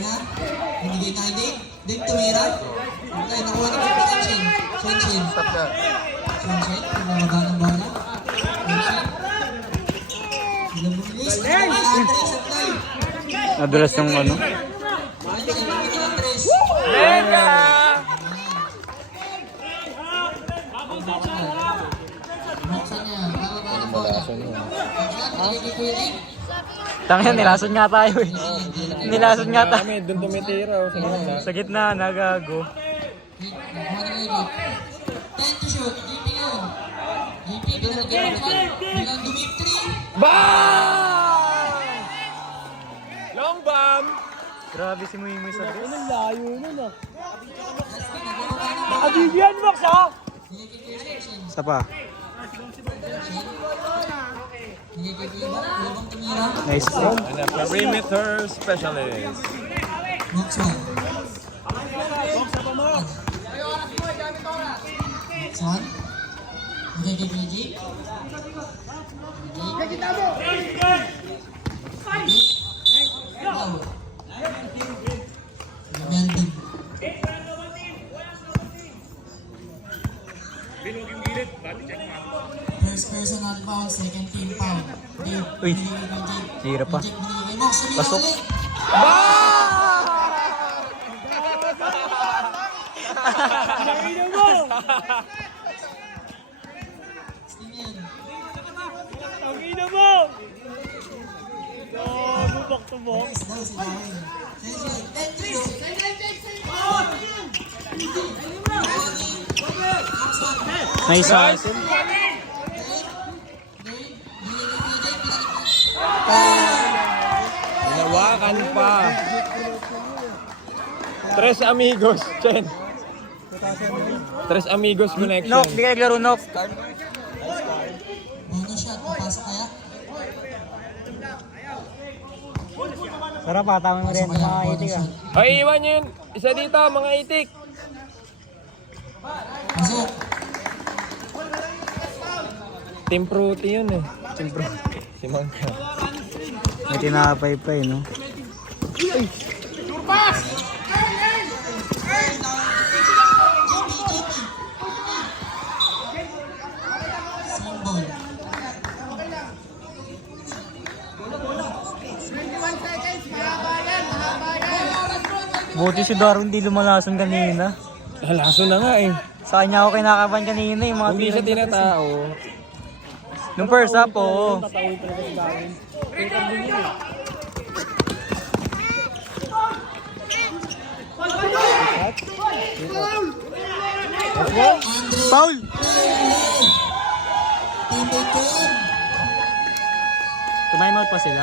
na. Binigay tayo Dave. Dave tumira. Okay, nakuha na po Senshin. Senshin. Stop ka. Senshin. Pinamaba ng bola. Senshin. Ilabulis. Andres at live. Nadulas yung ano. Senshin. Binigay Andres. Venga! Buksan niya. Bababa ng bola. Binigay kay Kuya Dave. Tangina, nilason nga tayo eh. Nilason nga tayo. Kami, doon tumitira sa gitna. Sa gitna, nagago. Nakuha na kayo Dave. Time to shoot. JP yun. JP, binalagay mo dyan. Bilang Dimitri. Bang! Long bomb! Grabe si Muimoy sa dress. Anong layo nun ah. That's good. Nagbawa ng bola. Nakabigyan mo siya! Binigay kay Kuya Senshin. Isa pa. Binigay kay Kuya Ibang. Kuya Ibang tumira. Nice play. And a perimeter specialist. Box one. Box one. Binigay kay Kuya Jake. Wow. Melvin. First personal foul, second team foul. Dave, Uy. binigay kay Jake. Hirap pa. Jake binigay kay Mox. Sumira Pasok. ulit. Steam yan. Ang ina mo! Bubak to mo. Nice daw si Darwin. Senshin. Ten to shoot. Nice hustle. Hinawakan pa. Tres amigos, Chen. Tres amigos connection. Nok, di kayo naglaro Nok. Bonus shot, papasok kaya? Sarap pa, tamang merienda mga itik ah. Ay, iwan nyo yun. Isa dito, mga itik. Pasok. Team Fruity yun eh. Siyempre, Si Mangka. may tinapay pa eh, no? Symbol. Buti si Darwin di lumalason kanina. Halaso na nga eh. Sa kanya ako kinakaban kanina yung mga Hindi siya tira niya. tinatao. Nung first half, oo. Andre. Foul! Teammate ko yun. Tumime out pa sila.